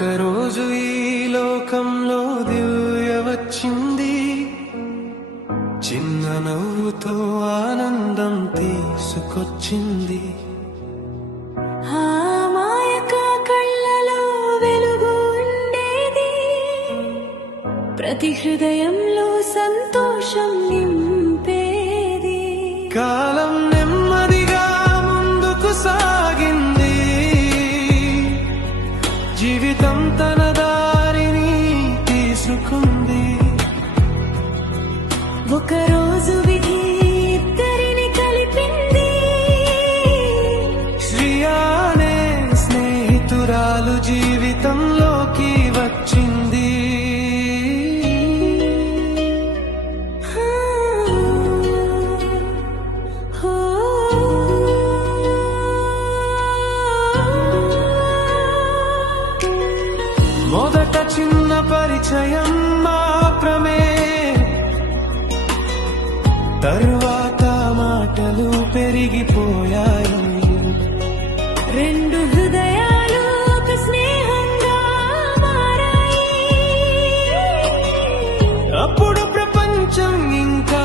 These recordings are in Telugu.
ఒకరోజు ఈ లోకంలో దివ్య వచ్చింది, చిన్న నవ్వుతో ఆనందం తీసుకొచ్చింది. ఆ మాయక కళ్ళలో వెలుగు ఉండేది, ప్రతి హృదయంలో సంతోషం నింపేది. కాలం నెమ్మదిగా ముందుకు సాగింది, జీవితం తన దారిని తీసుకుంది. ఒకరోజు విధి ఇద్దరిని కలిపింది, శ్రియా అనే స్నేహితురాలు జీవితంలోకి వచ్చింది. మొదట చిన్న పరిచయం మాత్రమే, తరువాత మాటలు పెరిగిపోయాయి. రెండు హృదయాలు ఒక స్నేహంగా మారాయి. అప్పుడు ప్రపంచం ఇంకా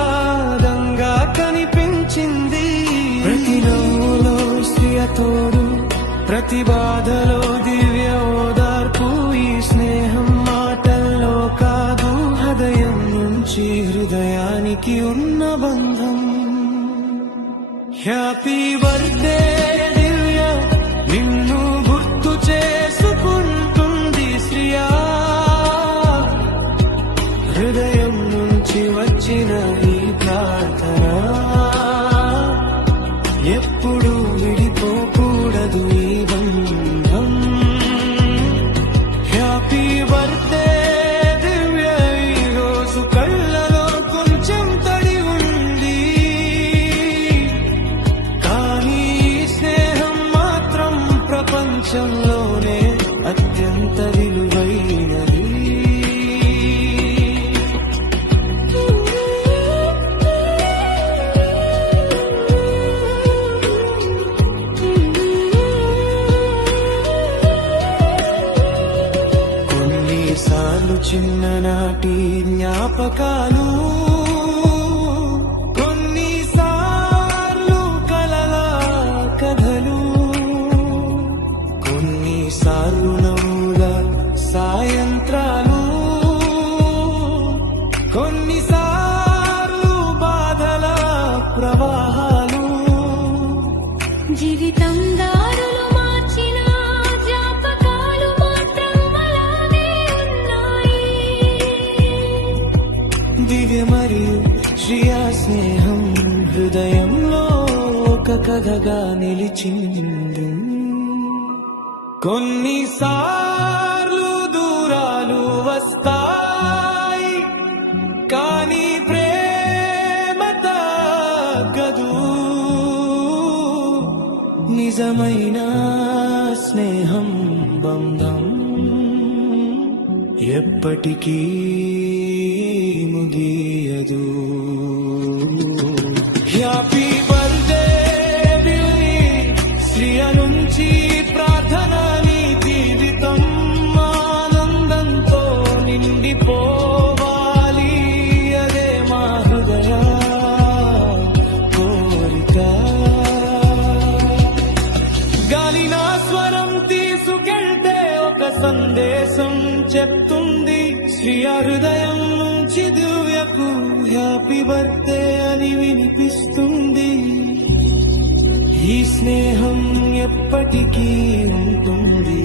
దంగా కనిపించింది. ప్రతి నవ్వులో శ్రియ తోడు, ప్రతి బాధలో దివ్య ఓదార్పు. ఈ స్నేహం మాటల్లో కాదు, హృదయం నుంచి హృదయానికి ఉన్న బంధం. హ్యాపీ బర్త్డే దివ్య, నిన్ను గుర్తు చేసుకుంటుంది శ్రియా. హృదయం నుంచి వచ్చిన ఈ ప్రార్థన, ఎప్పుడు విడిపోకూడదు ఈ బంధం. హ్యాపీ బర్త్డే దివ్య, ఈరోజు కళ్ళలో కొంచెం తడి ఉంది, కానీ స్నేహం మాత్రం ప్రపంచంలోనే అత్యంత విలువైనది. కొన్నిసార్లు చిన్ననాటి జ్ఞాపకాలు, కొన్నిసార్లు కలల కథలు, కొన్నిసార్లు నవ్వుల సాయంత్రాలు, కొన్నిసార్లు బాధల ప్రవాహాలు. జీవితం దారులు మార్చిన జ్ఞాపకాలు మాత్రం అలానే ఉన్నాయి. దివ్య మరియు శ్రియా స్నేహం హృదయంలో ఒక కథగా నిలిచింది. కొన్నిసార్లు దూరాలు వస్తాయి, కానీ ప్రేమ తగ్గదు. నిజమైన స్నేహం బంధం ఎప్పటికీ ముగియదు. హ్యాపీ బర్త్డే దివ్య, శ్రియ నుంచి ప్రార్థన, నీ జీవితం ఆనందంతో నిండిపోవాలి. అదే మా హృదయ కోరిక. గాలి నా స్వరం తీసుకెళ్తే ఒక సందేశం చెప్తుంది. శ్రియ హృదయం నుంచి దివ్యకు హ్యాపీ బర్త్డే అని వినిపిస్తుంది. ఈ స్నేహం ఎప్పటికీ ఉంటుంది,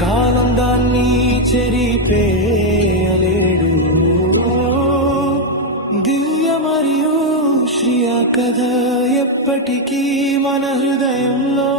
కాలం దాన్ని చెరిపేయలేడు. దివ్య మరియు శ్రియ కథ ఎప్పటికీ మన హృదయంలో